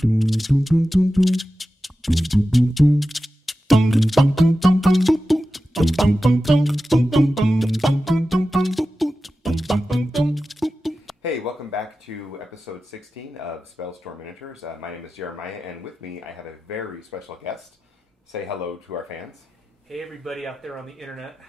Hey, welcome back to episode 16 of Spellstorm Miniatures. My name is Jeremiah, and with me I have a very special guest. Say hello to our fans. Hey everybody out there on the internet.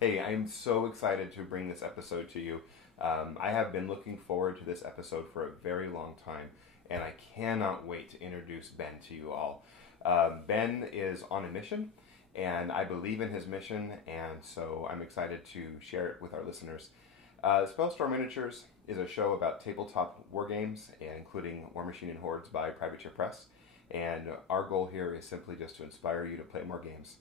Hey, I'm so excited to bring this episode to you. I have been looking forward to this episode for a very long time, and I cannot wait to introduce Ben to you all. Ben is on a mission, and I believe in his mission, and so I'm excited to share it with our listeners. Spellstorm Miniatures is a show about tabletop war games, including Warmachine and Hordes by Privateer Press, and our goal here is simply just to inspire you to play more games.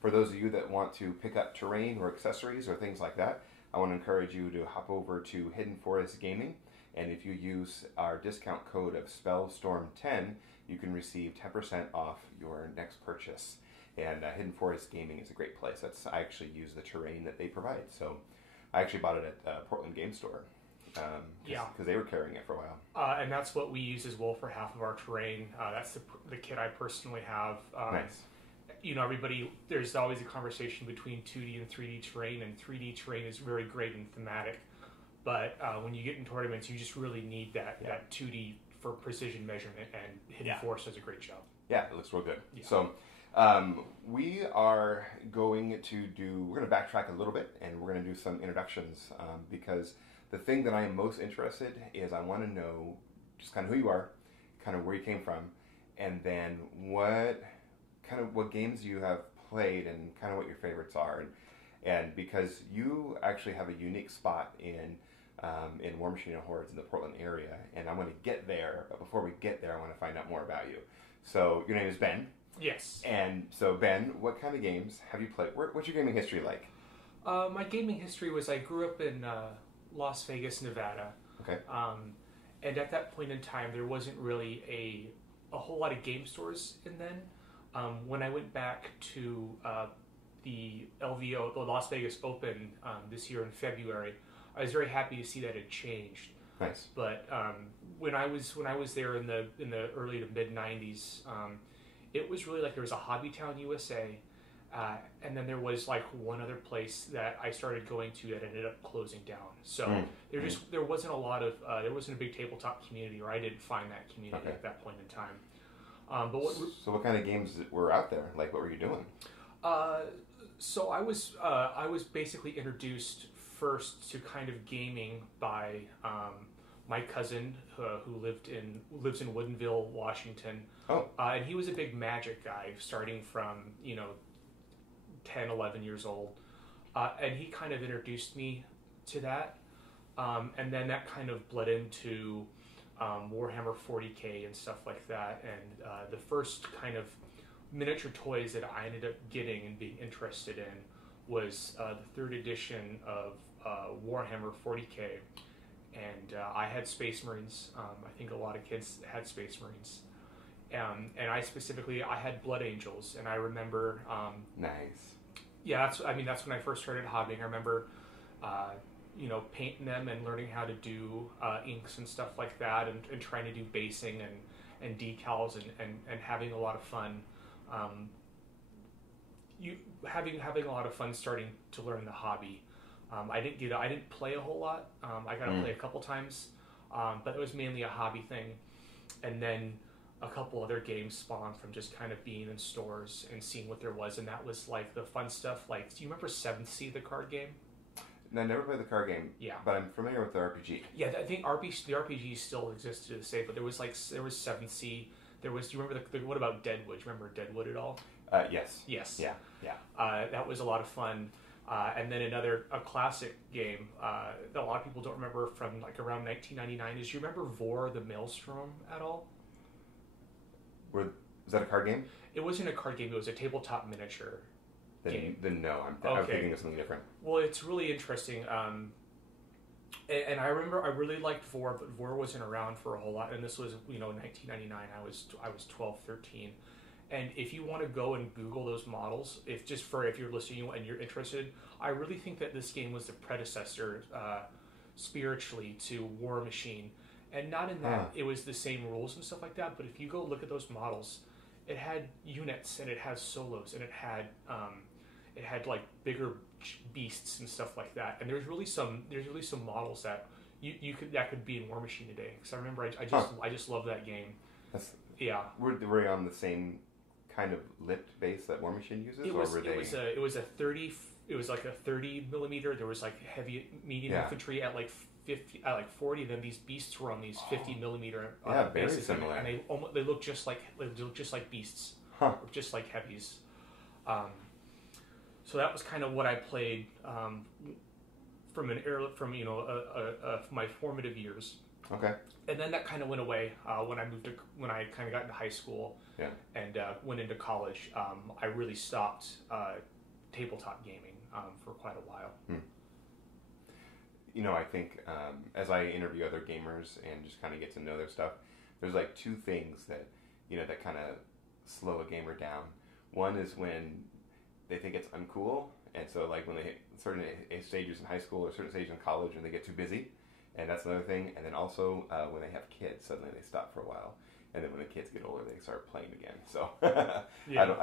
For those of you that want to pick up terrain or accessories or things like that, I want to encourage you to hop over to Hidden Forest Gaming, and if you use our discount code of Spellstorm10, you can receive 10% off your next purchase. And Hidden Forest Gaming is a great place. I actually use the terrain that they provide, so I actually bought it at Portland Game Store. Because they were carrying it for a while. And that's what we use as well for half of our terrain. That's the kit I personally have. Nice. You know, everybody, there's always a conversation between 2D and 3D terrain, and 3D terrain is very great and thematic. But when you get in tournaments, you just really need that 2D for precision measurement, and Hidden Forest does a great job. Yeah, it looks real good. Yeah. So we are going to backtrack a little bit, and we're going to do some introductions because the thing that I am most interested is I want to know just kind of who you are, kind of where you came from, and then what games you have played and kind of what your favorites are. And because you actually have a unique spot in Warmachine and Hordes in the Portland area, and I want to get there, but before we get there, I want to find out more about you. So your name is Ben. Yes. And so Ben, what kind of games have you played? What's your gaming history like? My gaming history was I grew up in Las Vegas, Nevada. Okay. And at that point in time, there wasn't really a whole lot of game stores in then. When I went back to the LVO, the Las Vegas Open, this year in February, I was very happy to see that it changed. Nice. But when I was there in the early to mid '90s, it was really like there was a Hobbytown USA. And then there was like one other place that I started going to that ended up closing down. So there wasn't a big tabletop community, or I didn't find that community at that point in time. So what kind of games were out there? Like, what were you doing? So I was basically introduced first to kind of gaming by my cousin who lives in Woodinville, Washington. Oh. And he was a big Magic guy, starting from 10, 11 years old. And he kind of introduced me to that. And then that kind of bled into Warhammer 40K and stuff like that. And the first kind of miniature toys that I ended up getting and being interested in was the third edition of Warhammer 40K. And I had Space Marines. I think a lot of kids had Space Marines. And I had Blood Angels. And I remember... nice. Yeah, that's when I first started hobbying. I remember... painting them and learning how to do inks and stuff like that, and trying to do basing and decals and having a lot of fun. Having a lot of fun starting to learn the hobby. I didn't play a whole lot. I got to play a couple times, but it was mainly a hobby thing. And then a couple other games spawned from just kind of being in stores and seeing what there was, and that was like the fun stuff. Like, do you remember 7th Sea, the card game? No, I never played the card game. Yeah, but I'm familiar with the RPG. Yeah, I think the RPG still exists to this day. But there was 7th Sea. There was. Do you remember what about Deadwood? Do you remember Deadwood at all? Yes. Yes. Yeah. That was a lot of fun. And then a classic game that a lot of people don't remember from like around 1999 is, you remember Vor the Maelstrom at all? Was that a card game? It wasn't a card game. It was a tabletop miniature game. Then no, I'm thinking of something different. Well, it's really interesting. And I remember I really liked Vor, but Vor wasn't around for a whole lot. And this was 1999. I was 12, 13. And if you want to go and Google those models, if you're listening and you're interested, I really think that this game was the predecessor spiritually to Warmachine. And not in that it was the same rules and stuff like that, but if you go look at those models, it had units and it had solos and it had like bigger beasts and stuff like that. And there's really some models that you could be in Warmachine today. Because I remember I just love that game. Yeah. Were they on the same kind of lipped base that Warmachine uses, it was like a 30 millimeter. There was like heavy medium infantry at like 50, at like 40. Then these beasts were on these 50 millimeter very bases, similar, and they look just like beasts, just like heavies. So that was kind of what I played from my formative years. Okay. And then that kind of went away when I kind of got into high school and went into college. I really stopped tabletop gaming for quite a while. I think as I interview other gamers and just kind of get to know their stuff, there's like two things that that kind of slow a gamer down. One is when they think it's uncool, and so like when they hit certain stages in high school or certain stages in college and they get too busy, and that's another thing. And then also when they have kids, suddenly they stop for a while, and then when the kids get older, they start playing again. So I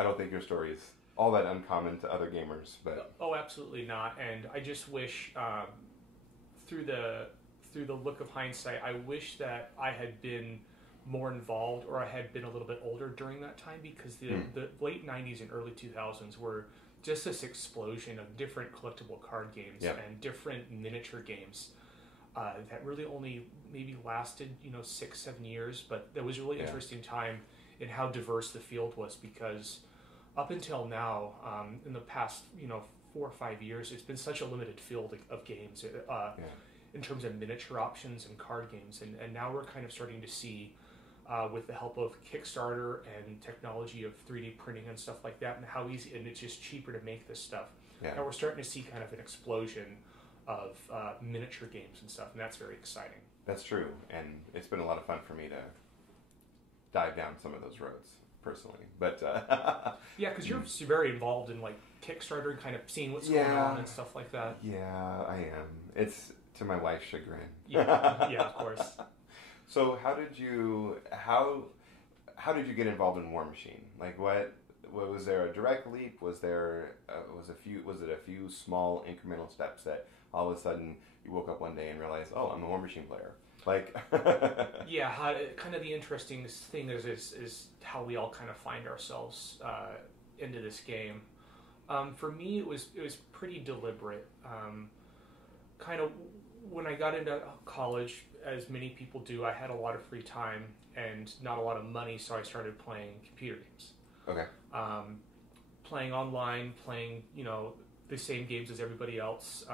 don't think your story is all that uncommon to other gamers, but absolutely not. And I just wish through the look of hindsight, I wish that I had been more involved, or I had been a little bit older during that time, because the late 90s and early 2000s were just this explosion of different collectible card games and different miniature games that really only maybe lasted 6-7 years, but that was a really interesting time in how diverse the field was, because up until now, in the past 4 or 5 years, it's been such a limited field of games in terms of miniature options and card games, and now we're kind of starting to see with the help of Kickstarter and technology of 3D printing and stuff like that, and how easy, and it's just cheaper to make this stuff. Now we're starting to see kind of an explosion of miniature games and stuff, and that's very exciting. That's true, and it's been a lot of fun for me to dive down some of those roads personally. But because you're very involved in like Kickstarter and kind of seeing what's going on and stuff like that. Yeah, I am. It's to my wife's chagrin. Yeah, of course. So how did you get involved in Warmachine? Like what was there a direct leap? Was there was it a few small incremental steps that all of a sudden you woke up one day and realized, oh, I'm a Warmachine player? Like kind of the interesting thing is how we all kind of find ourselves into this game. For me, it was pretty deliberate. Kind of when I got into college, as many people do, I had a lot of free time and not a lot of money, so I started playing computer games. Okay. Playing online, playing the same games as everybody else.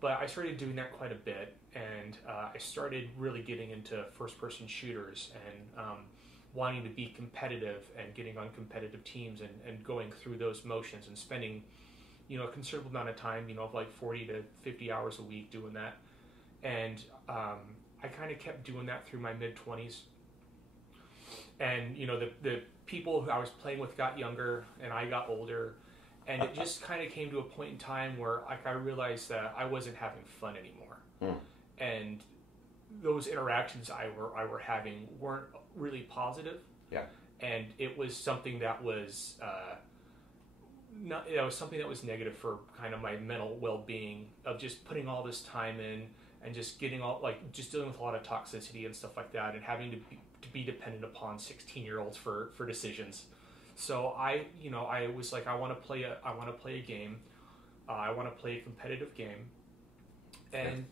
But I started doing that quite a bit, and I started really getting into first-person shooters and wanting to be competitive and getting on competitive teams and going through those motions and spending, a considerable amount of time, of like 40 to 50 hours a week doing that. And I kind of kept doing that through my mid-20s. And, the people who I was playing with got younger, and I got older. And it just kind of came to a point in time where I realized that I wasn't having fun anymore. And those interactions I were having weren't really positive. Yeah. And it was something that was something that was negative for kind of my mental well-being, of just putting all this time in and just getting just dealing with a lot of toxicity and stuff like that, and having to be dependent upon 16-year-olds for decisions. So I was like, I want to play a game. I want to play a competitive game. And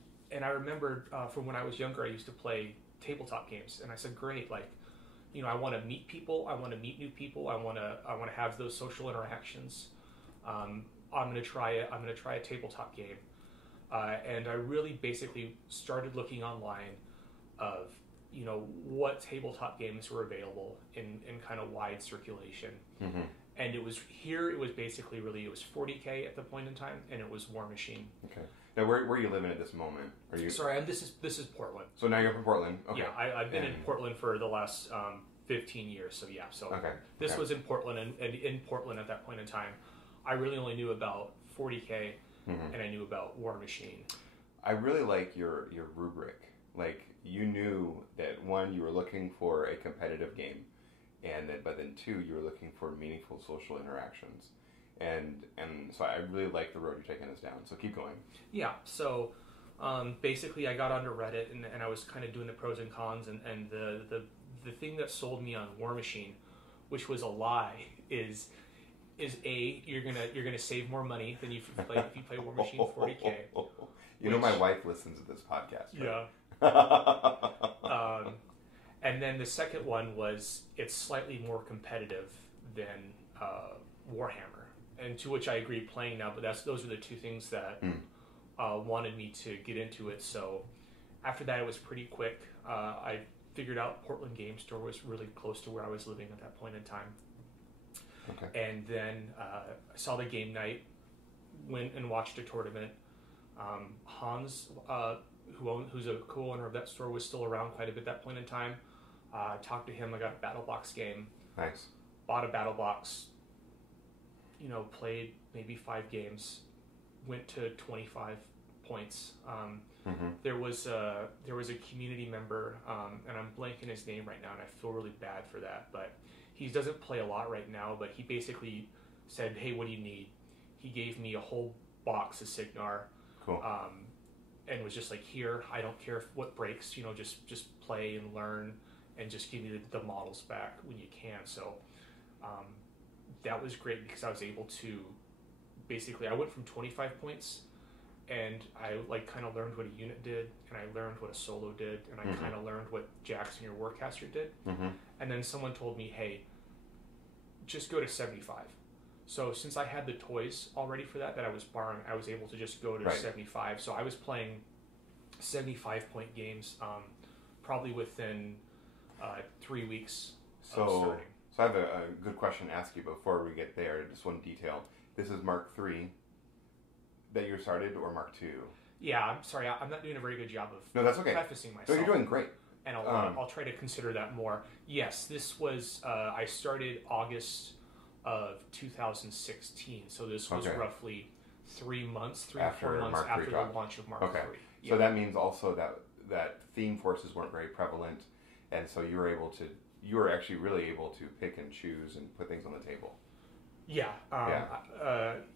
I remembered from when I was younger, I used to play tabletop games, and I said, great, I want to meet people. I want to meet new people. I want to have those social interactions. I'm going to try a tabletop game. And I really basically started looking online of what tabletop games were available in kind of wide circulation. Mm-hmm. And it was 40K at the point in time, and it was Warmachine. Okay. Now, where are you living at this moment? Are you? Sorry, this is Portland. So now you're from Portland. Okay. Yeah, I've been in Portland for the last 15 years. So yeah, this was in Portland, and in Portland at that point in time, I really only knew about 40K, and I knew about Warmachine. I really like your rubric. Like, you knew that, one, you were looking for a competitive game, but then two, you were looking for meaningful social interactions. And so I really like the road you're taking us down. So keep going. Yeah, so basically I got onto Reddit and I was kind of doing the pros and cons, and the thing that sold me on Warmachine, which was a lie, is you're gonna save more money than if you play Warmachine 40K. You know my wife listens to this podcast, right? Yeah. And then the second one was it's slightly more competitive than Warhammer, and to which I agree playing now. But those are the two things that wanted me to get into it. So after that, it was pretty quick. I figured out Portland Game Store was really close to where I was living at that point in time. Okay. And then I saw the game night, went and watched a tournament. Hans, who's a co-owner of that store, was still around quite a bit at that point in time. Talked to him. I got a battle box game. Nice. Bought a battle box. Played maybe 5 games. Went to 25 points. There was a community member, and I'm blanking his name right now, and I feel really bad for that. But he doesn't play a lot right now. But he basically said, "Hey, what do you need?" He gave me a whole box of Signar. Cool. And was just like, "Here, I don't care what breaks. Just play and learn, and just give me the models back when you can." So that was great because I was able to basically, I went from 25 points, and I kind of learned what a unit did, and I learned what a solo did, and I kind of learned what Jackson, your Warcaster, did. And then someone told me, "Hey, just go to 75." So since I had the toys already for that I was borrowing, I was able to just go to 75. So I was playing 75-point games probably within 3 weeks of starting. So I have a good question to ask you before we get there. Just one detail. This is Mark III that you started, or Mark II? Yeah, I'm sorry. I'm not doing a very good job of that's okay. prefacing myself. No, you're doing great. And I'll try to consider that more. Yes, this was, I started August of 2016. So this was roughly 3 months, 3 or 4 months after the launch of Mark III. So that means also that theme forces weren't very prevalent, and so you were actually really able to pick and choose and put things on the table. Yeah.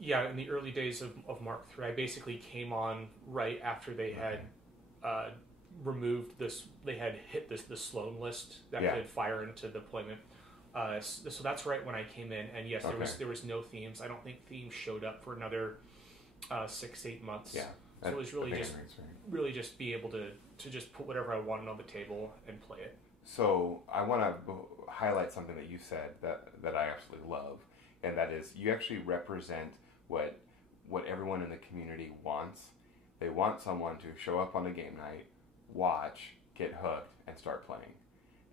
In the early days of Mark III, I basically came on right after they had removed this. They had hit the Sloan list that could fire into deployment. So that's right when I came in, and yes, there was no themes. I don't think themes showed up for another 6-8 months. Yeah. So it was really just be able to just put whatever I wanted on the table and play it. So I want to highlight something that you said that I absolutely love, and that is you actually represent what everyone in the community wants. They want someone to show up on a game night, watch, get hooked, and start playing.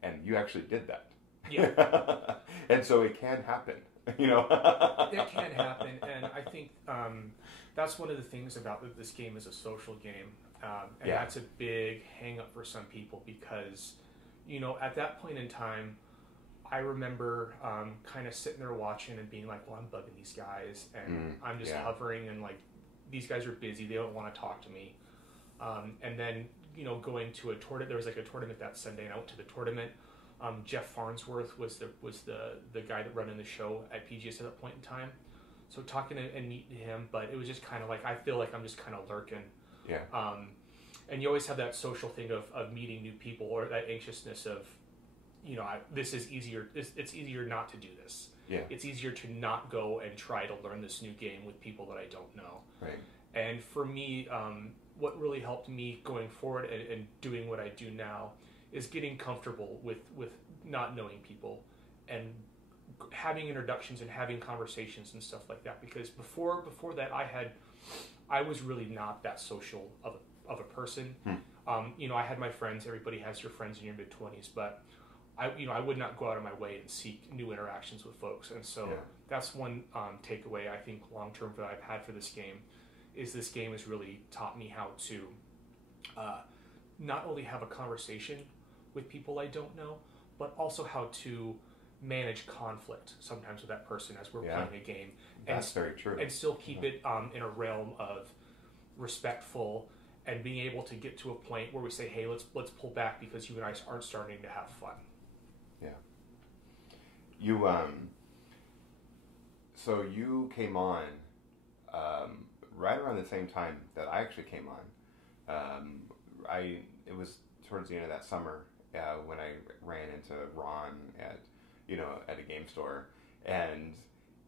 And you actually did that. Yeah. And so it can happen, It can happen, and I think that's one of the things about that this game is a social game. And that's a big hang-up for some people because, at that point in time, I remember kind of sitting there watching and being like, well, I'm bugging these guys, and I'm just hovering, and these guys are busy, they don't want to talk to me. And then, going to a tournament, there was a tournament that Sunday, and I went to the tournament. Jeff Farnsworth was the guy that running the show at PGS at that point in time. So talking and meeting him, but it was just kind of I feel like I'm just kind of lurking. Yeah. And you always have that social thing of meeting new people, or that anxiousness of, this is easier. It's easier not to do this. Yeah. It's easier to not go and try to learn this new game with people that I don't know. Right. And for me, what really helped me going forward and doing what I do now is getting comfortable with not knowing people and having introductions and having conversations and stuff like that. Because before that, I was really not that social of a person. I had my friends. Everybody has your friends in your mid-20s, but I would not go out of my way and seek new interactions with folks. And so that's one takeaway I think long-term that I've had for this game is this game has really taught me how to not only have a conversation with people I don't know, but also how to manage conflict sometimes with that person as we're playing a game. That's very true. And still keep it in a realm of respectful and being able to get to a point where we say, hey, let's pull back because you and I aren't starting to have fun. Yeah. You so you came on right around the same time that I actually came on. It was towards the end of that summer when I ran into Ron at a game store, and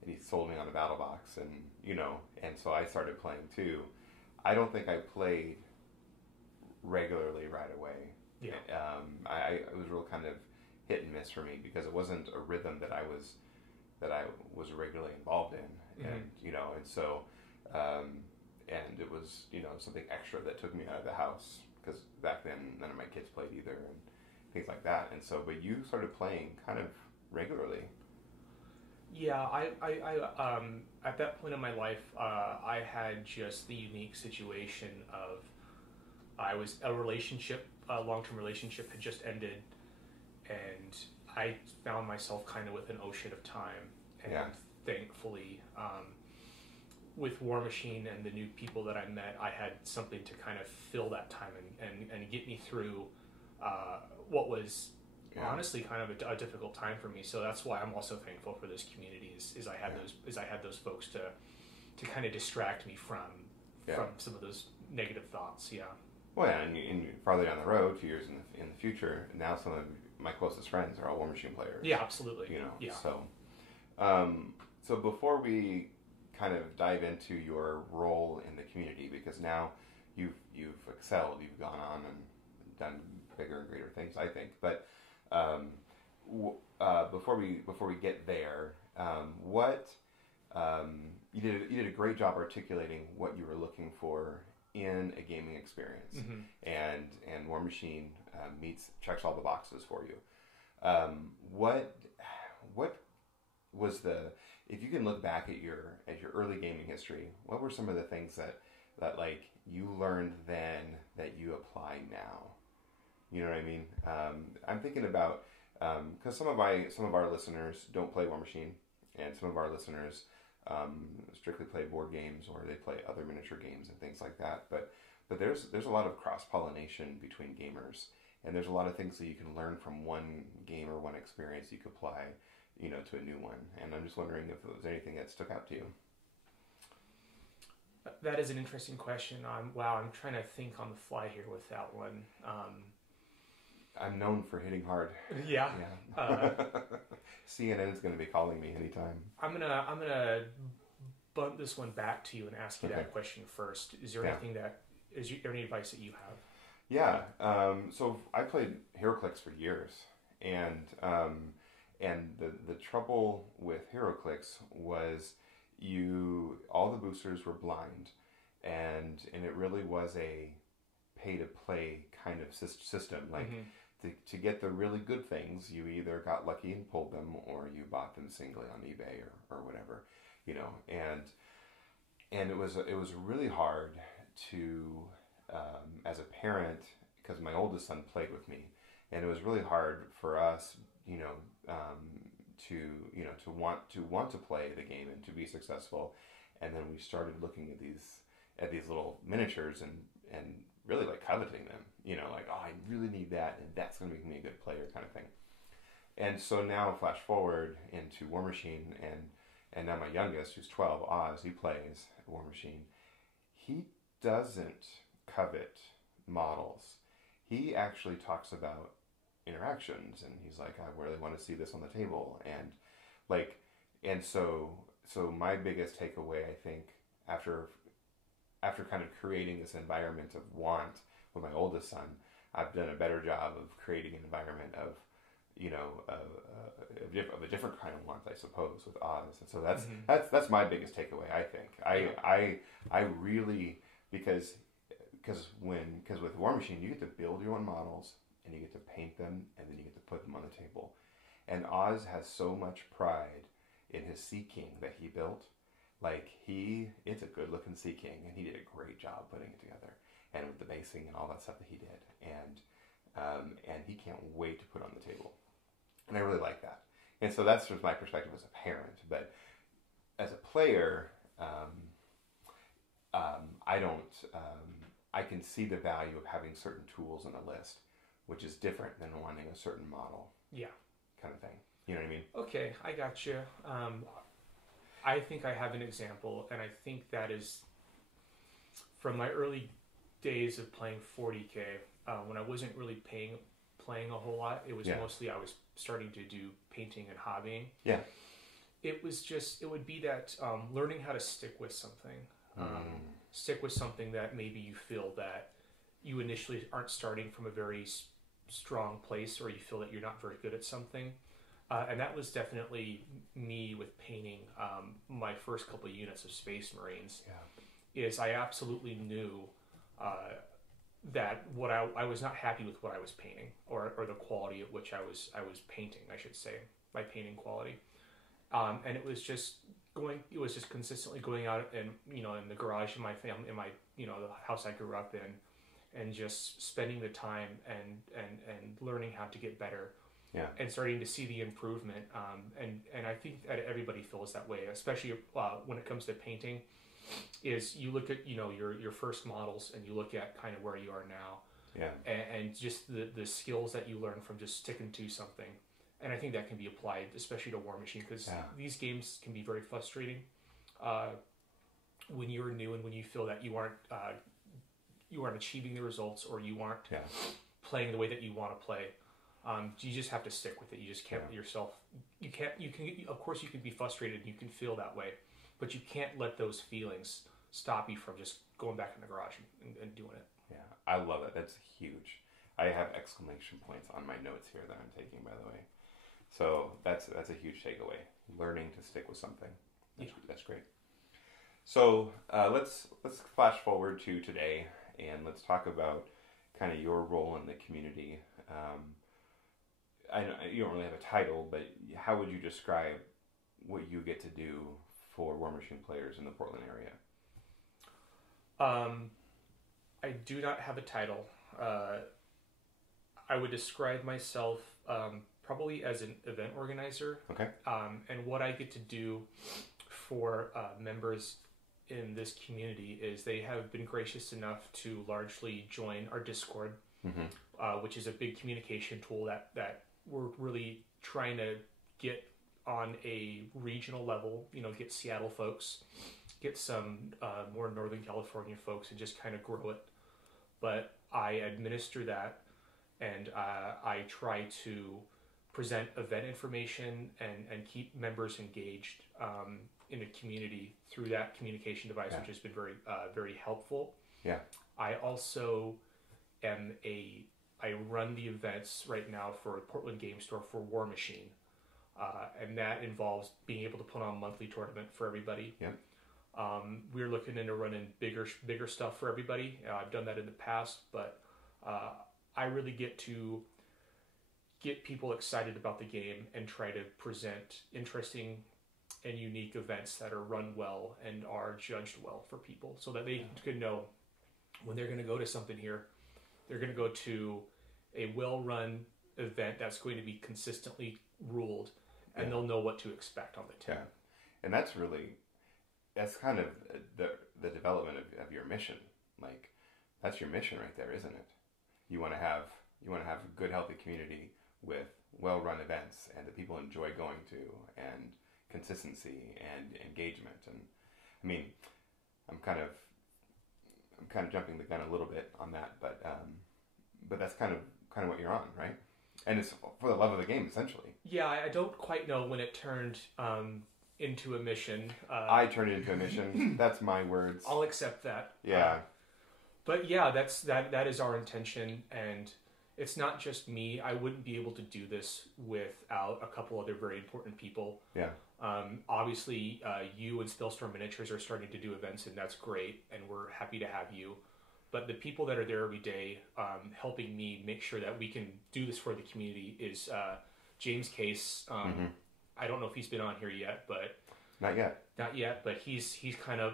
he sold me on a battle box, and so I started playing too. I don't think I played regularly right away. Yeah. It was real kind of hit and miss for me because it wasn't a rhythm that I was regularly involved in, Mm-hmm. and so and it was something extra that took me out of the house because back then none of my kids played either and things like that, and so but you started playing kind of regularly. Yeah, I at that point in my life, I had just the unique situation of I was a long-term relationship had just ended, and I found myself kind of with an ocean of time. And thankfully, with Warmachine and the new people that I met, I had something to kind of fill that time and get me through what was honestly kind of a difficult time for me. So that's why I'm also thankful for this community. Is I had those folks to kind of distract me from some of those negative thoughts. Yeah. Well, yeah, and farther down the road, 2 years in the future, now some of my closest friends are all Warmachine players. Yeah, absolutely. Yeah. So before we kind of dive into your role in the community, because now you've excelled, you've gone on and done bigger and greater things, I think. But before we get there, you did a great job articulating what you were looking for in a gaming experience, mm-hmm. and Warmachine checks all the boxes for you. What was if you can look back at your early gaming history, what were some of the things that like you learned then that you apply now? You know what I mean? I'm thinking about because some of our listeners don't play Warmachine, and some of our listeners strictly play board games or they play other miniature games and things like that. But there's a lot of cross pollination between gamers, and there's a lot of things that you can learn from one game or one experience you could apply, to a new one. And I'm just wondering if there was anything that stuck out to you. That is an interesting question. I'm trying to think on the fly here with that one. I'm known for hitting hard. Yeah. CNN is going to be calling me anytime. I'm gonna bunt this one back to you and ask you that question first. Is there anything any advice that you have? Yeah. So I played HeroClix for years, and the trouble with HeroClix was all the boosters were blind, and it really was a pay to play kind of system. Like to get the really good things, you either got lucky and pulled them, or you bought them singly on eBay or whatever, and it was really hard to as a parent, because my oldest son played with me, and it was really hard for us, to want to play the game and to be successful. And then we started looking at these little miniatures and really like coveting them, like, oh, I really need that, and that's going to make me a good player kind of thing. And so now flash forward into Warmachine, and now my youngest, who's 12, Oz, he plays Warmachine. He doesn't covet models. He actually talks about interactions, and he's like, I really want to see this on the table, and so my biggest takeaway, I think, after kind of creating this environment of want with my oldest son, I've done a better job of creating an environment of a different kind of want, I suppose, with Oz. And so that's my biggest takeaway, I think. I really, because with Warmachine you get to build your own models, and you get to paint them, and then you get to put them on the table. And Oz has so much pride in his Sea King that he built. Like, it's a good looking Sea King, and he did a great job putting it together, and with the basing and all that stuff that he did, and he can't wait to put on the table, and I really like that. And so that's just my perspective as a parent. But as a player, I don't I can see the value of having certain tools in a list, which is different than wanting a certain model. Yeah. Kind of thing. You know what I mean? Okay, I got you. I think I have an example, and I think that is from my early days of playing 40K, when I wasn't really playing a whole lot. It was mostly I was starting to do painting and hobbying. Yeah. It would be that learning how to stick with something. Stick with something that maybe you feel that you initially aren't starting from a very strong place, or you feel that you're not very good at something. And that was definitely me with painting my first couple of units of Space Marines. Yeah. Is I absolutely knew that what I was not happy with what I was painting, or the quality at which I was painting, I should say, my painting quality. And it was just consistently going out and, in the garage in my family, in my, the house I grew up in, and just spending the time and learning how to get better. Yeah. And starting to see the improvement. And I think that everybody feels that way, especially when it comes to painting, is you look at, your first models, and you look at kind of where you are now. Yeah. And just the skills that you learn from just sticking to something. And I think that can be applied, especially to Warmachine, because these games can be very frustrating when you're new, and when you feel that you aren't achieving the results, or you aren't playing the way that you want to play. You just have to stick with it. You just can't let yourself. You can. Of course, you can be frustrated, and you can feel that way, but you can't let those feelings stop you from just going back in the garage and doing it. Yeah, I love it. That's huge. I have exclamation points on my notes here that I'm taking, by the way. So that's a huge takeaway. Learning to stick with something. That's great. So let's flash forward to today, and let's talk about kind of your role in the community. I know you don't really have a title, but how would you describe what you get to do for Warmachine players in the Portland area? I do not have a title. I would describe myself probably as an event organizer. Okay. And what I get to do for members in this community is they have been gracious enough to largely join our Discord, which is a big communication tool that we're really trying to get on a regional level, get Seattle folks, get some more Northern California folks, and just kind of grow it. But I administer that, and I try to present event information and keep members engaged in the community through that communication device, which has been very, very helpful. Yeah. I also I run the events right now for Portland Game Store for Warmachine, and that involves being able to put on a monthly tournament for everybody. Yeah. We're looking into running bigger stuff for everybody. I've done that in the past, but I really get to get people excited about the game and try to present interesting and unique events that are run well and are judged well for people, so that they can know when they're going to go to something here, they're going to go to a well-run event that's going to be consistently ruled, and they'll know what to expect on the team. Yeah. And that's kind of the development of your mission. Like, that's your mission right there, isn't it? You want to have a good, healthy community with well-run events and that people enjoy going to, and consistency and engagement. And I mean, I'm kind of jumping the gun a little bit on that, but that's kind of what you're on, right? And it's for the love of the game, essentially. Yeah, I don't quite know when it turned into a mission. I turned it into a mission. That's my words. I'll accept that. Yeah. But yeah, that is our intention, and it's not just me. I wouldn't be able to do this without a couple other very important people. Yeah. Obviously, you and Spellstorm Miniatures are starting to do events, and that's great, and we're happy to have you. But the people that are there every day helping me make sure that we can do this for the community is James Case. I don't know if he's been on here yet, but... Not yet, but he's kind of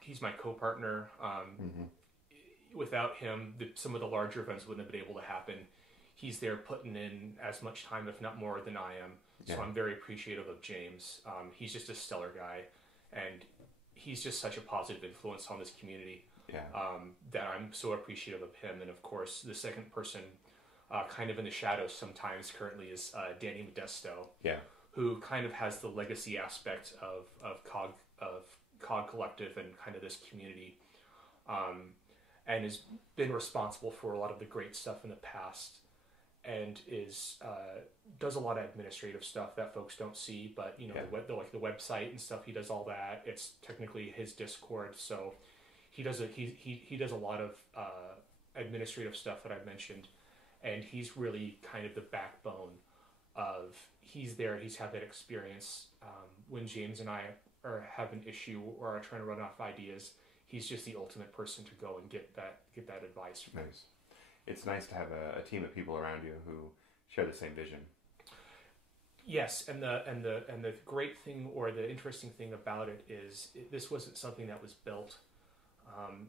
he's my co-partner. Without him, some of the larger events wouldn't have been able to happen. He's there putting in as much time, if not more, than I am. So I'm very appreciative of James. He's just a stellar guy, and he's just such a positive influence on this community. Yeah. That I'm so appreciative of him. And of course, the second person, kind of in the shadows sometimes currently, is Danny Modesto. Yeah. Who kind of has the legacy aspect of COG Collective and kind of this community, and has been responsible for a lot of the great stuff in the past, and does a lot of administrative stuff that folks don't see. But you know, the website and stuff, he does all that. It's technically his Discord, so he does a lot of administrative stuff that I mentioned, and he's really kind of the backbone of. He's there. He's had that experience when James and I have an issue or are trying to run off ideas. He's just the ultimate person to go and get that advice from. Nice. It's nice to have a team of people around you who share the same vision. Yes, and the great thing or the interesting thing about it is this wasn't something that was built.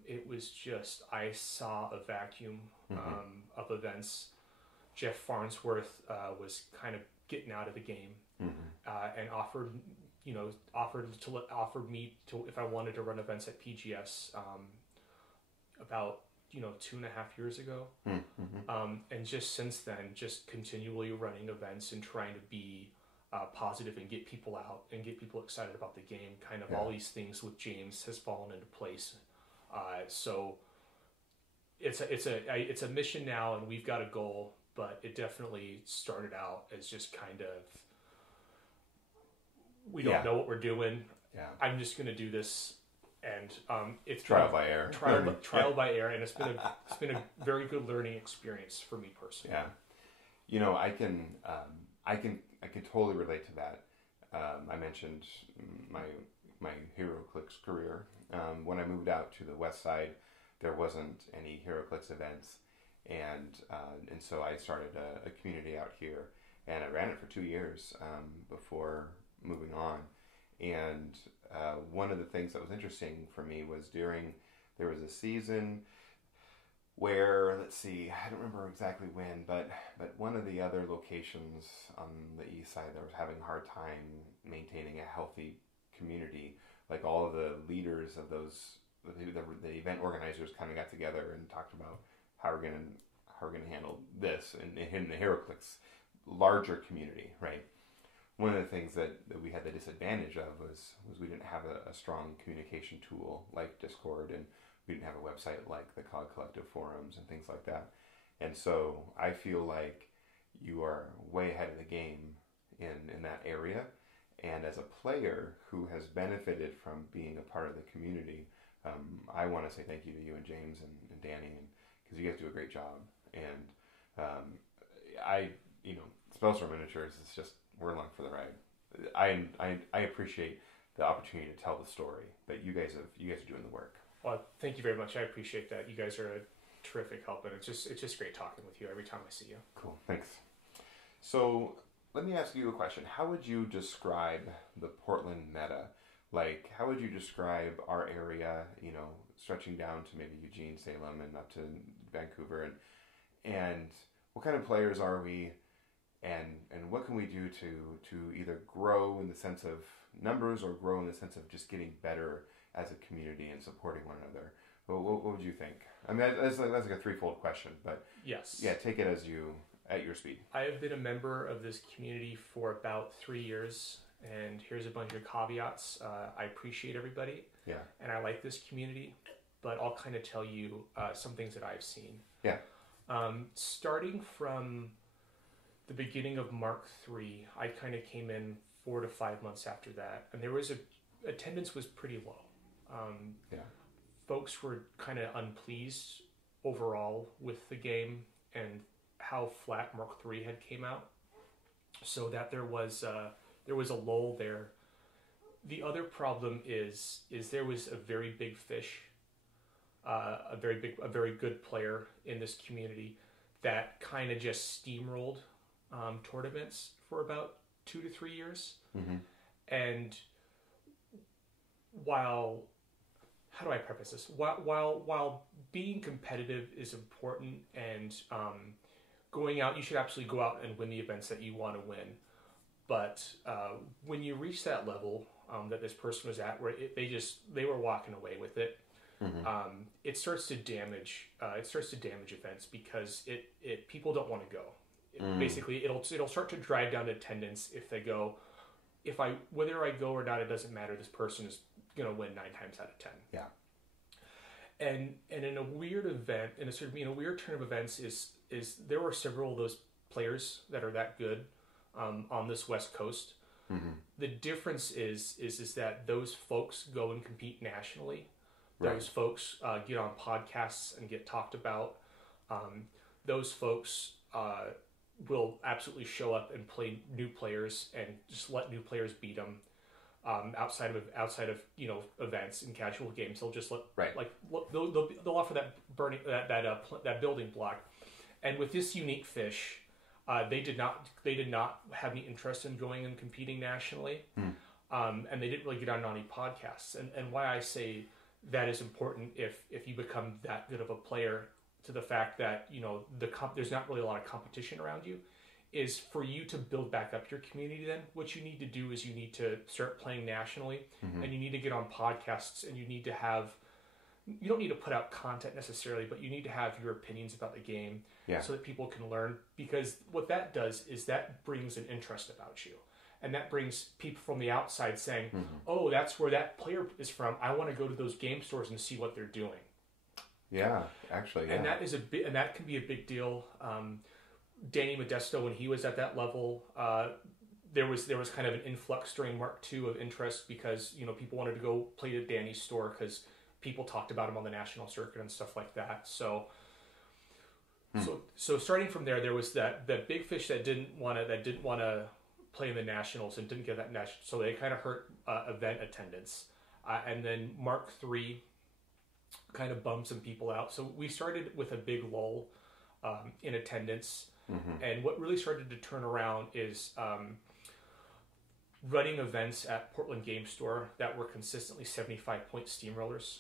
It was just I saw a vacuum of events. Jeff Farnsworth was kind of getting out of the game and offered me to if I wanted to run events at PGS about 2.5 years ago, and just since then, just continually running events and trying to be positive and get people out and get people excited about the game. Kind of all these things with James has fallen into place. So it's a mission now, and we've got a goal. But it definitely started out as just kind of, we don't know what we're doing. Yeah. I'm just going to do this, and it's trial by error. Trial by error, and it's been a very good learning experience for me personally. Yeah, I can totally relate to that. I mentioned my HeroClix career. When I moved out to the west side, there wasn't any HeroClix events. And so I started a community out here, and I ran it for 2 years before moving on. And one of the things that was interesting for me was there was a season where, let's see, I don't remember exactly when, but one of the other locations on the east side that was having a hard time maintaining a healthy community. Like all of the leaders of the event organizers kind of got together and talked about how we're gonna handle this in the HeroClix larger community, right? One of the things that we had the disadvantage of was we didn't have a strong communication tool like Discord, and we didn't have a website like the COG Collective forums and things like that. And so I feel like you are way ahead of the game in that area. And as a player who has benefited from being a part of the community, I want to say thank you to you and James and Danny, because you guys do a great job. And Spellstorm Miniatures is just, we're along for the ride. I appreciate the opportunity to tell the story, but you guys are doing the work. Well, thank you very much. I appreciate that. You guys are a terrific help, and it's just great talking with you every time I see you. Cool, thanks. So let me ask you a question. How would you describe the Portland meta? Like, how would you describe our area, stretching down to maybe Eugene, Salem, and up to Vancouver, and what kind of players are we, and what can we do to either grow in the sense of numbers or grow in the sense of just getting better as a community and supporting one another? What would you think? I mean, that's like a threefold question, but yes, yeah, take it at your speed. I have been a member of this community for about 3 years, and here's a bunch of caveats. I appreciate everybody, and I like this community, but I'll kind of tell you some things that I've seen. Yeah. Starting from the beginning of Mark III, I kind of came in 4 to 5 months after that, and there was attendance was pretty low. Folks were kind of unpleased overall with the game and how flat Mark III had came out, so that there was a lull there. The other problem is there was a very big fish, a very good player in this community that kind of just steamrolled tournaments for about 2 to 3 years. Mm-hmm. And while, how do I preface this? While being competitive is important, and going out, you should absolutely go out and win the events that you want to win. But when you reach that level that this person was at, where they were walking away with it, it starts to damage events because it people don't want to go. Basically, it'll start to drive down attendance if they go. Whether I go or not, it doesn't matter. This person is going to win 9 times out of 10. Yeah. And in a weird event, in a sort of a weird turn of events, is there were several of those players that are that good on this West Coast. The difference is that those folks go and compete nationally. Those folks get on podcasts and get talked about. Those folks will absolutely show up and play new players and just let new players beat them. Outside of events and casual games, they'll just they'll offer that building block. And with this unique fish, they did not have any interest in going and competing nationally, and they didn't really get on any podcasts. And why I say that is important if you become that good of a player, to the fact that there's not really a lot of competition around you, is for you to build back up your community. Then what you need to do is you need to start playing nationally, and you need to get on podcasts, and you don't need to put out content necessarily, but you need to have your opinions about the game so that people can learn, because what that does is that brings an interest about you, and that brings people from the outside saying, oh, that's where that player is from. I want to go to those game stores and see what they're doing. Yeah, actually, yeah. And that can be a big deal. Danny Modesto, when he was at that level, there was kind of an influx during Mark II of interest, because people wanted to go play at Danny's store because people talked about him on the national circuit and stuff like that. So starting from there was that big fish that didn't want to play in the nationals and didn't get that national, so they kind of hurt event attendance. And then Mark III kind of bummed some people out. So we started with a big lull in attendance. And what really started to turn around is running events at Portland Game Store that were consistently 75-point steamrollers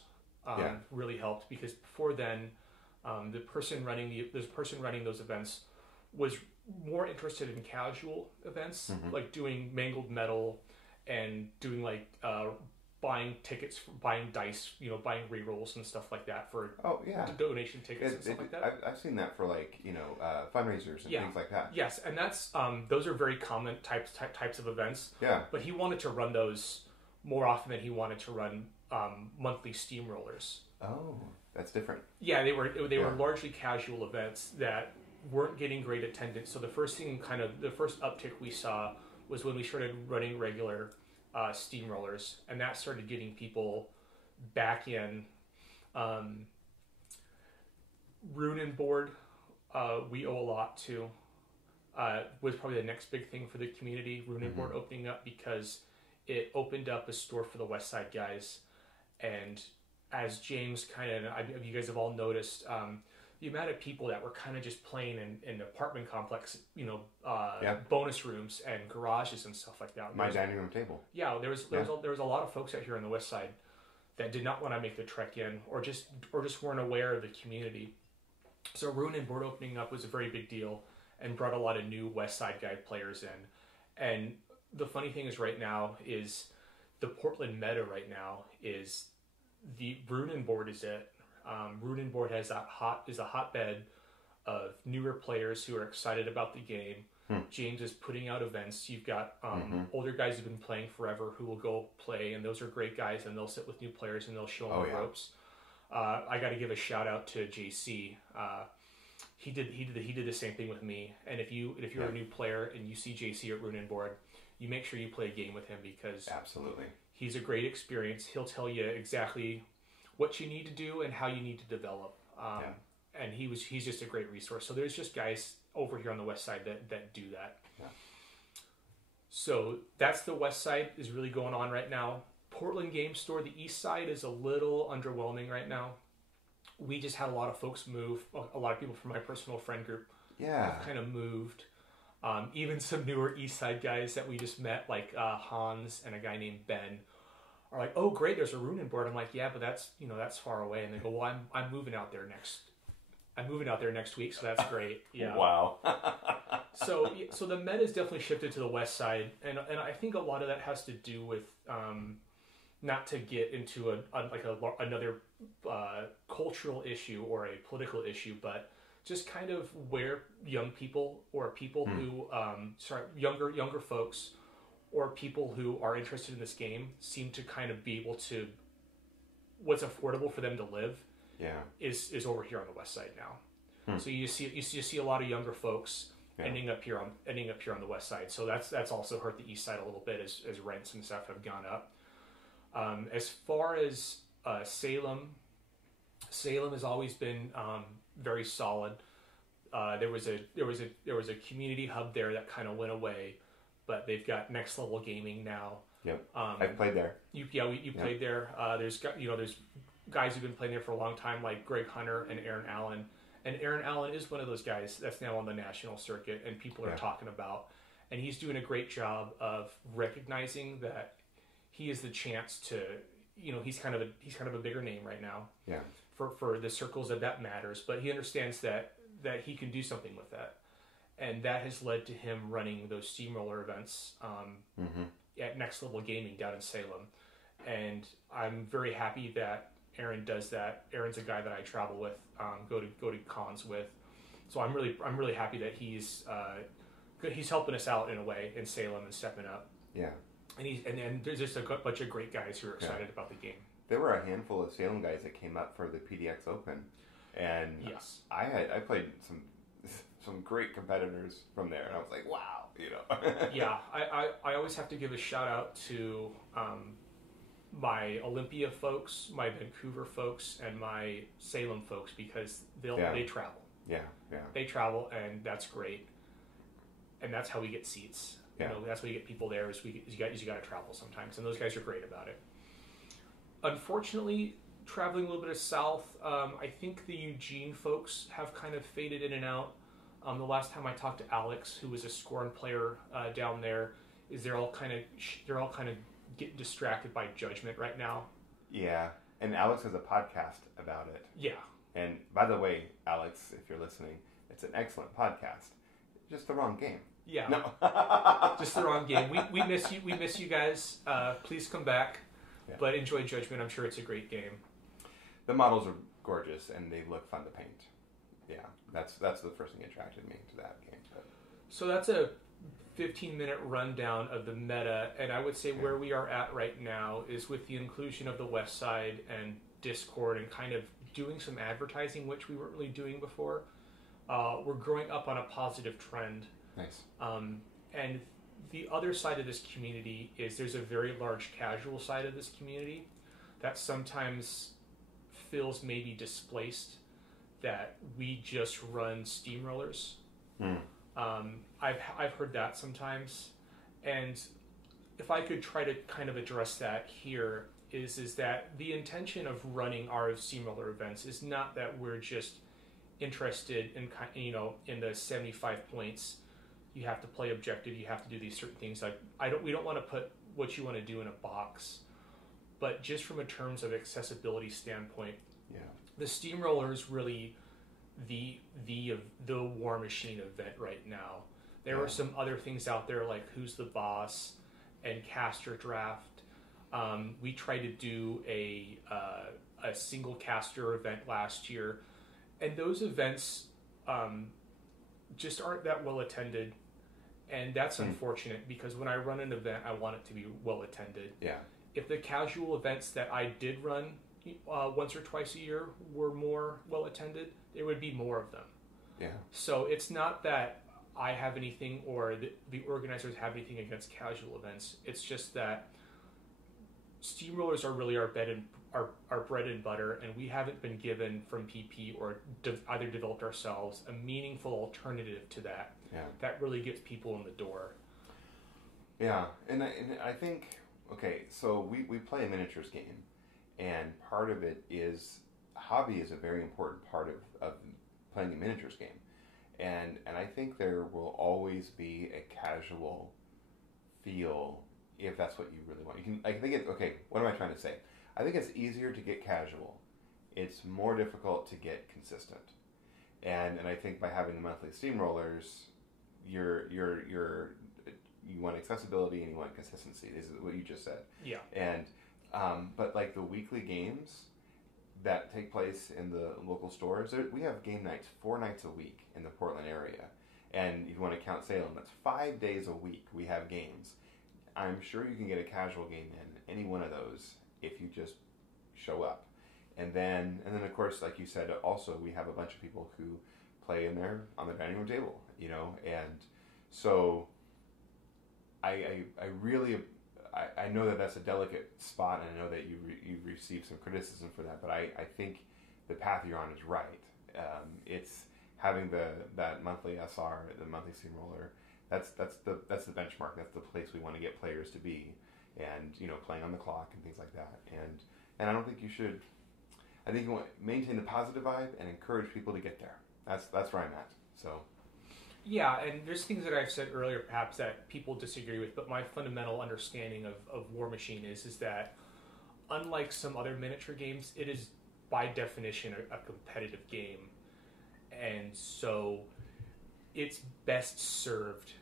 really helped, because before then, the person running those events was more interested in casual events, like doing mangled metal and doing buying tickets, buying dice, buying rerolls and stuff like that for donation tickets and stuff like that. I've seen that for fundraisers and things like that. Yes, and that's those are very common types of events. Yeah. But he wanted to run those more often than he wanted to run monthly steamrollers. Oh, that's different. Yeah, they were largely casual events that weren't getting great attendance. So the first uptick we saw was when we started running regular steamrollers, and that started getting people back in. Rune and Board, we owe a lot to. Was probably the next big thing for the community. Rune and Board opening up, because it opened up a store for the West Side guys, and as James you guys have all noticed, the amount of people that were kind of just playing in an apartment complex, bonus rooms and garages and stuff like that. My dining room table. Yeah, there was a lot of folks out here on the West Side that did not want to make the trek in, or just weren't aware of the community. So Rune and Board opening up was a very big deal and brought a lot of new West Side guy players in. And the funny thing is, right now is the Portland meta right now is the Rune and Board is it. Rune and Board is a hotbed of newer players who are excited about the game. James is putting out events. You've got older guys who've been playing forever who will go play, and those are great guys, and they'll sit with new players and they'll show them the ropes. I got to give a shout out to JC. He did the same thing with me. And if you're a new player and you see JC at Rune and Board, you make sure you play a game with him, because absolutely, he's a great experience. He'll tell you exactly what you need to do and how you need to develop. And he's just a great resource. So there's just guys over here on the West Side that do that. Yeah. So that's the West Side is really going on right now. Portland Game Store, the East Side is a little underwhelming right now. We just had a lot of folks move. A lot of people from my personal friend group have kind of moved. Even some newer East Side guys that we just met, like Hans and a guy named Ben, are like, "Oh, great, there's a Rune and Board." I'm like, "Yeah, but that's far away." And they go, "Well, I'm moving out there next. I'm moving out there next week, so that's great." Yeah. Wow. So the meta has definitely shifted to the West Side, and I think a lot of that has to do with not to get into another cultural issue or a political issue, but just kind of where young people or people who younger folks or people who are interested in this game seem to kind of be able to, what's affordable for them to live is over here on the west side now. So you see a lot of younger folks ending up here on the west side. So that's also hurt the east side a little bit as rents and stuff have gone up. As far as Salem has always been very solid. There was a community hub there that kind of went away, but they've got Next Level Gaming now. Yep. I've played there. You played there. There's guys who've been playing there for a long time, like Greg Hunter and Aaron Allen. And Aaron Allen is one of those guys that's now on the national circuit, and people are talking about. And he's doing a great job of recognizing that he is the chance to, he's kind of a bigger name right now. Yeah. For the circles that matters, but he understands that he can do something with that, and that has led to him running those steamroller events at Next Level Gaming down in Salem, and I'm very happy that Aaron does that. Aaron's a guy that I travel with, go to cons with, so I'm really happy that he's helping us out in a way in Salem and stepping up. Yeah, and there's just a bunch of great guys who are excited about the game. There were a handful of Salem guys that came up for the PDX Open, and yes, I played some great competitors from there, and I was like, wow, Yeah, I always have to give a shout out to my Olympia folks, my Vancouver folks, and my Salem folks, because they travel. Yeah. They travel, and that's great, and that's how we get seats. Yeah. That's how we get people there. Is you got to travel sometimes, and those guys are great about it. Unfortunately, traveling a little bit of south, I think the Eugene folks have kind of faded in and out. The last time I talked to Alex, who was a Scorn player down there, they're all kind of getting distracted by Judgment right now. Yeah, and Alex has a podcast about it. Yeah. And by the way, Alex, if you're listening, it's an excellent podcast. Just the wrong game. Yeah. No. Just the wrong game. We miss you. We miss you guys. Please come back. Yeah. But enjoy Judgment. I'm sure it's a great game. The models are gorgeous and they look fun to paint. Yeah, that's the first thing that attracted me to that game. But. So that's a 15-minute rundown of the meta, and I would say where we are at right now is with the inclusion of the West Side and Discord and kind of doing some advertising, which we weren't really doing before. We're growing up on a positive trend. Nice. And the other side of this community is there's a very large casual side of this community that sometimes feels maybe displaced, that we just run steamrollers. I've heard that sometimes, and if I could try to kind of address that here is that the intention of running our steamroller events is not that we're just interested in in the 75 points. You have to play objective. You have to do these certain things. We don't want to put what you want to do in a box, but just from a terms of accessibility standpoint, the steamroller is really the Warmachine event right now. There are some other things out there like Who's the Boss and Caster Draft. We tried to do a single caster event last year, and those events just aren't that well attended, and that's unfortunate because when I run an event, I want it to be well attended. Yeah. If the casual events that I did run once or twice a year were more well attended, there would be more of them. Yeah. So it's not that I have anything or the organizers have anything against casual events. It's just that steamrollers are really our bread and butter, and we haven't been given from PP or either developed ourselves a meaningful alternative to that. Yeah. That really gets people in the door. Yeah, and I think, okay, so we play a miniatures game, and part of it is, hobby is a very important part of playing a miniatures game. And I think there will always be a casual feel if that's what you really want. What am I trying to say? I think it's easier to get casual. It's more difficult to get consistent. And I think by having the monthly steamrollers, you want accessibility and you want consistency. This is what you just said. Yeah. And But like the weekly games that take place in the local stores, we have game nights 4 nights a week in the Portland area. And if you want to count Salem, that's 5 days a week we have games. I'm sure you can get a casual game in any one of those if you just show up. And then of course, like you said, also we have a bunch of people who play in there on the dining room table, and so I really know that that's a delicate spot, and I know that you received some criticism for that, but I think the path you're on is right. It's having that monthly SR, the monthly steamroller. That's the benchmark. That's the place we want to get players to be, and playing on the clock and things like that. And I don't think you should. I think you want to maintain the positive vibe and encourage people to get there. That's where I'm at. So. Yeah, and there's things that I've said earlier perhaps that people disagree with, but my fundamental understanding of Warmachine is that unlike some other miniature games, it is by definition a competitive game. And so it's best served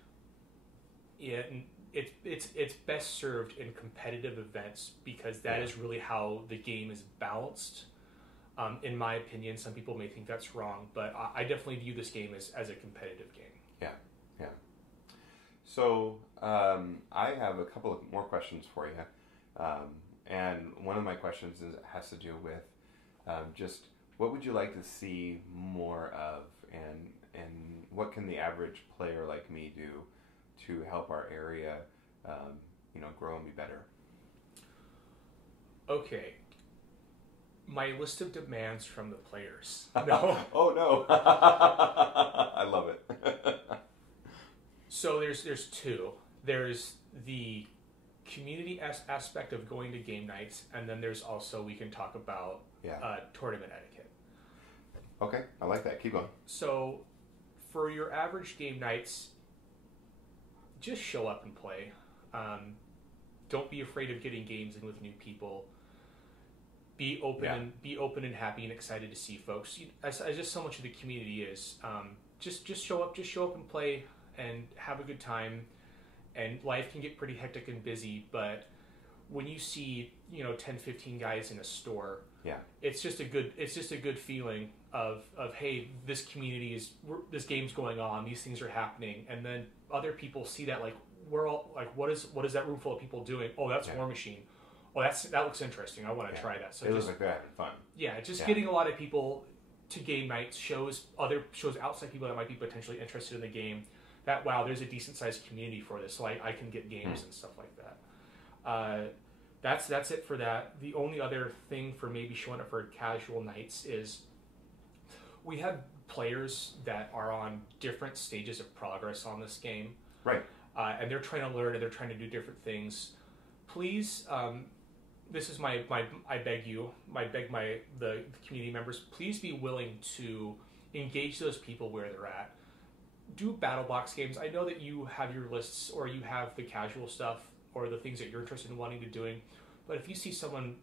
it's best served in competitive events, because that is really how the game is balanced. In my opinion, some people may think that's wrong, but I definitely view this game as a competitive game. Yeah. So I have a couple of more questions for you, and one of my questions has to do with just what would you like to see more of, and what can the average player like me do to help our area, grow and be better? Okay. My list of demands from the players. No. Oh no! I love it. So there's two. There's the community aspect of going to game nights, and then there's also, we can talk about tournament etiquette. Okay, I like that. Keep going. So for your average game nights, just show up and play. Don't be afraid of getting games in with new people. Be open and happy and excited to see folks. As just so much of the community is, just show up and play and have a good time. And life can get pretty hectic and busy, but when you see 10, 15 guys in a store, it's just a good feeling of hey, this community this game's going on, these things are happening, and then other people see that, like, we're all like, what is that room full of people doing? Oh, that's Warmachine. Oh, that looks interesting. I want to try that. So it looks like they're having fun. Yeah, getting a lot of people to game nights shows outside people that might be potentially interested in the game that, wow, there's a decent sized community for this, so I can get games and stuff like that. That's it for that. The only other thing for maybe showing up for casual nights is we have players that are on different stages of progress on this game. Right. And they're trying to learn, and they're trying to do different things. Please, this is I beg the community members, please be willing to engage those people where they're at. Do battle box games. I know that you have your lists, or you have the casual stuff, or the things that you're interested in wanting to doing. But if you see someone,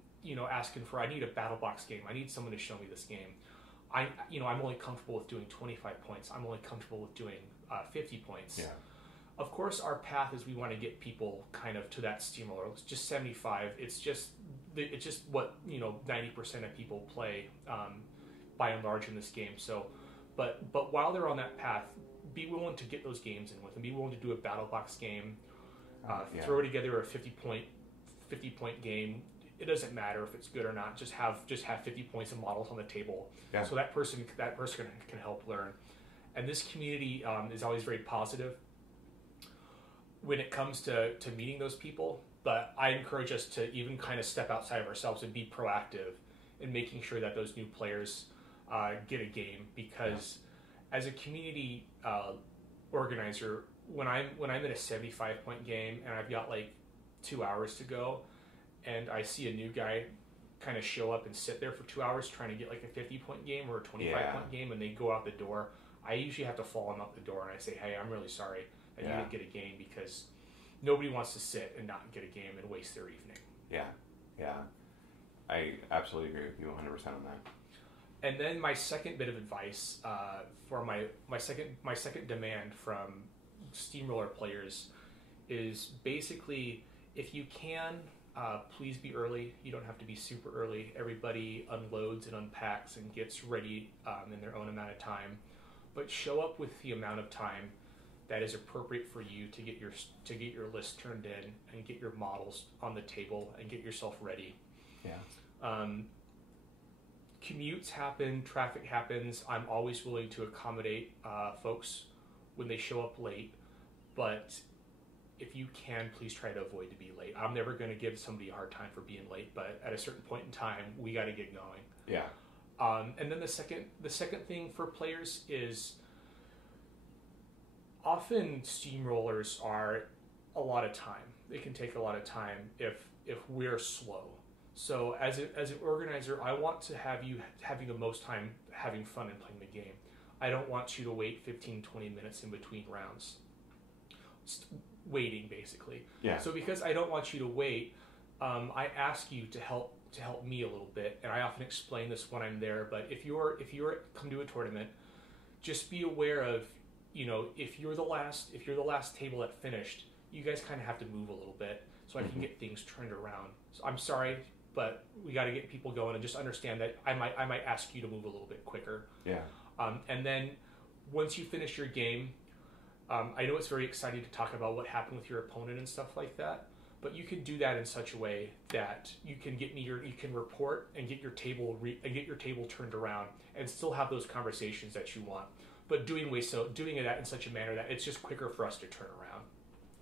asking for, I need a battle box game, I need someone to show me this game. I'm only comfortable with doing 25 points. I'm only comfortable with doing 50 points. Yeah. Of course, our path is we want to get people kind of to that steamroller. It's just 75. It's just what 90% of people play, by and large, in this game. So, but while they're on that path, be willing to get those games in with them. Be willing to do a battle box game. Throw together a 50 point game. It doesn't matter if it's good or not. Just have 50 points of models on the table, so that person can help learn. And this community is always very positive when it comes to meeting those people. But I encourage us to even kind of step outside of ourselves and be proactive in making sure that those new players get a game, because as a community organizer, when I'm in a 75 point game and I've got like 2 hours to go, and I see a new guy kind of show up and sit there for 2 hours trying to get like a 50 point game or a 25 point game, and they go out the door, I usually have to follow them out the door and I say, hey, I'm really sorry that you didn't get a game, because nobody wants to sit and not get a game and waste their evening. Yeah. I absolutely agree with you 100% on that. And then my second bit of advice for my second demand from Steamroller players is basically, if you can, please be early. You don't have to be super early. Everybody unloads and unpacks and gets ready in their own amount of time. But show up with the amount of time that is appropriate for you to get your list turned in and get your models on the table and get yourself ready. Yeah. Commutes happen, traffic happens. I'm always willing to accommodate folks when they show up late, but if you can, please try to avoid to be late. I'm never going to give somebody a hard time for being late, but at a certain point in time, we got to get going. Yeah. And then the second thing for players is often steamrollers are a lot of time. They can take a lot of time if we're slow. So as an organizer, I want to have you having the most time having fun and playing the game. I don't want you to wait 15, 20 minutes in between rounds. Waiting, basically. Yeah. So because I don't want you to wait, I ask you to help me a little bit, and I often explain this when I'm there. But if you're come to a tournament, just be aware of, if you're the last table that finished, you guys kind of have to move a little bit so I can get things turned around. So I'm sorry, but we got to get people going, and just understand that I might ask you to move a little bit quicker. Yeah. And then once you finish your game, I know it's very exciting to talk about what happened with your opponent and stuff like that, but you can do that in such a way that you can you can report and get your table turned around and still have those conversations that you want, but doing it in such a manner that it's just quicker for us to turn around.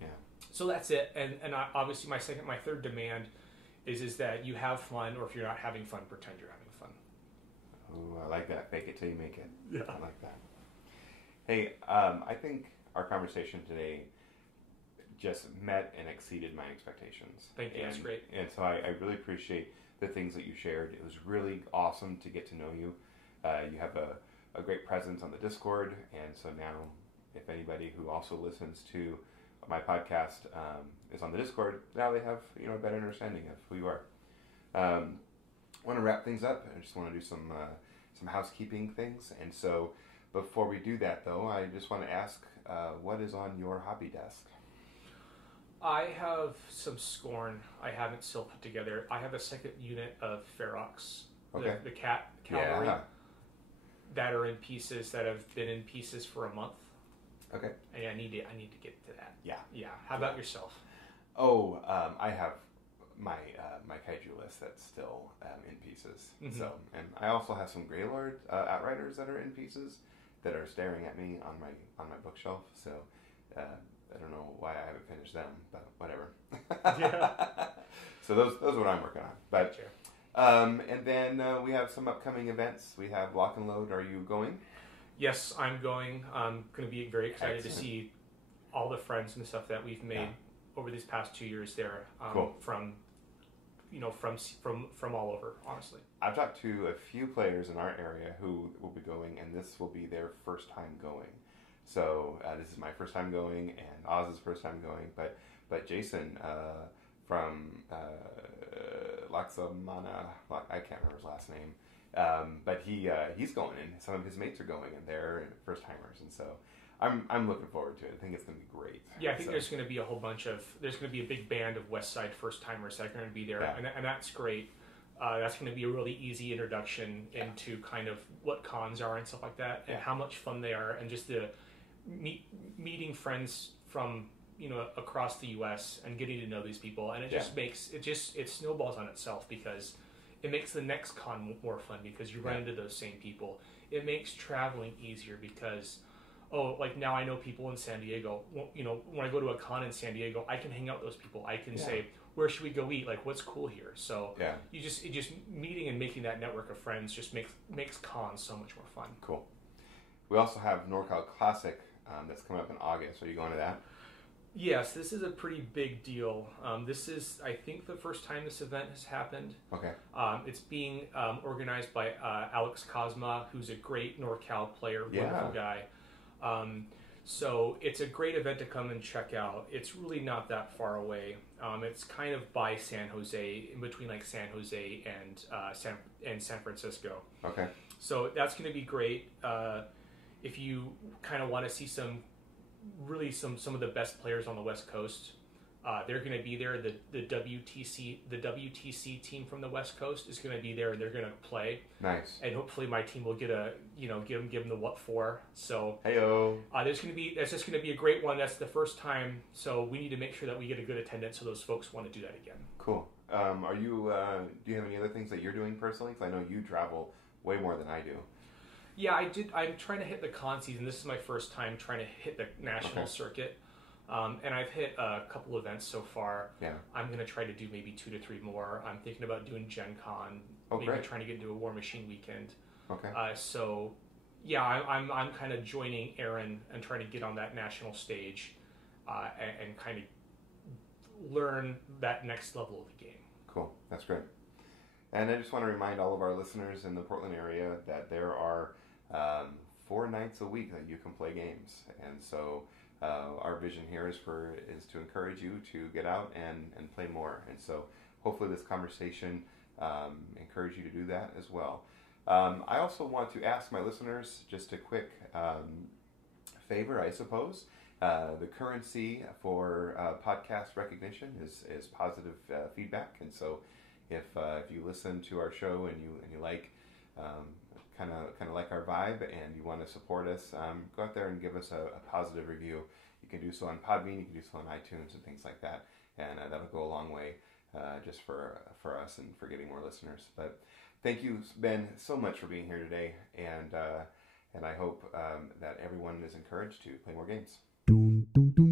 Yeah. So that's it. And obviously my third demand is that you have fun, or if you're not having fun, pretend you're having fun. Oh, I like that. Fake it till you make it. Yeah. I like that. Hey, I think our conversation today just met and exceeded my expectations. Thank you. That's great. And so I really appreciate the things that you shared. It was really awesome to get to know you. You have a great presence on the Discord, and so now if anybody who also listens to my podcast is on the Discord, now they have a better understanding of who you are. I want to wrap things up. I just want to do some housekeeping things, and so before we do that, though, I just want to ask, what is on your hobby desk? I have some Scorn I haven't still put together. I have a second unit of Ferox, okay. the cat cavalry, yeah. that are in pieces, that have been in pieces for a month. Okay. And I need to get to that. Yeah. Yeah. How about yourself? Oh, I have my kaiju list that's still in pieces. Mm-hmm. So, and I also have some Greylord Outriders that are in pieces that are staring at me on my bookshelf. So I don't know why I haven't finished them, but whatever. Yeah. So those are what I'm working on. But and then we have some upcoming events. We have Lock and Load. Are you going? Yes, I'm going. I'm going to be very excited to see all the friends and stuff that we've made over these past 2 years there. Cool. From all over, honestly. I've talked to a few players in our area who will be going, and this will be their first time going. So this is my first time going, and Oz's first time going. But Jason from Laxamana, I can't remember his last name, but he's going, and some of his mates are going, and they're first timers, and so I'm looking forward to it. I think it's going to be great. Yeah, I think there's going to be there's going to be a big band of West Side first timers that are going to be there, and that's great. That's going to be a really easy introduction into kind of what cons are and stuff like that, and how much fun they are, and just the meeting friends from across the U.S. and getting to know these people, and it just makes it snowballs on itself, because it makes the next con more fun because you run into those same people. It makes traveling easier because like now I know people in San Diego. When I go to a con in San Diego, I can hang out with those people. I can say, where should we go eat? Like, what's cool here? So you just meeting and making that network of friends just makes cons so much more fun. Cool. We also have NorCal Classic that's coming up in August. Are you going to that? Yes, this is a pretty big deal. This is, I think, the first time this event has happened. Okay. It's being organized by Alex Cosma, who's a great NorCal player, wonderful guy. So it's a great event to come and check out. It's really not that far away. It's kind of by San Jose, in between like San Jose and San Francisco. Okay. So that's going to be great. If you kind of want to see some of the best players on the West Coast, They're going to be there. The WTC team from the West Coast is going to be there, and they're going to play. Nice. And hopefully my team will get give them the what for. So Heyo. that's just going to be a great one. That's the first time, so we need to make sure that we get a good attendance so those folks want to do that again. Cool. Are you? Do you have any other things that you're doing personally? Because I know you travel way more than I do. Yeah, I did. I'm trying to hit the con season. This is my first time trying to hit the national circuit. And I've hit a couple events so far. Yeah. I'm going to try to do maybe 2 to 3 more. I'm thinking about doing Gen Con, maybe trying to get into a Warmachine weekend. Okay. So, yeah, I'm kind of joining Aaron and trying to get on that national stage and kind of learn that next level of the game. Cool. That's great. And I just want to remind all of our listeners in the Portland area that there are 4 nights a week that you can play games. And so our vision here is to encourage you to get out and play more. And so hopefully this conversation encourage you to do that as well. I also want to ask my listeners just a quick favor, I suppose. The currency for podcast recognition is positive feedback, and so if you listen to our show and you like kind of like our vibe and you want to support us, go out there and give us a positive review. You can do so on Podbean, you can do so on iTunes and things like that, and that'll go a long way just for us and for getting more listeners. But thank you, Ben, so much for being here today, and I hope that everyone is encouraged to play more games. Boom, boom, boom.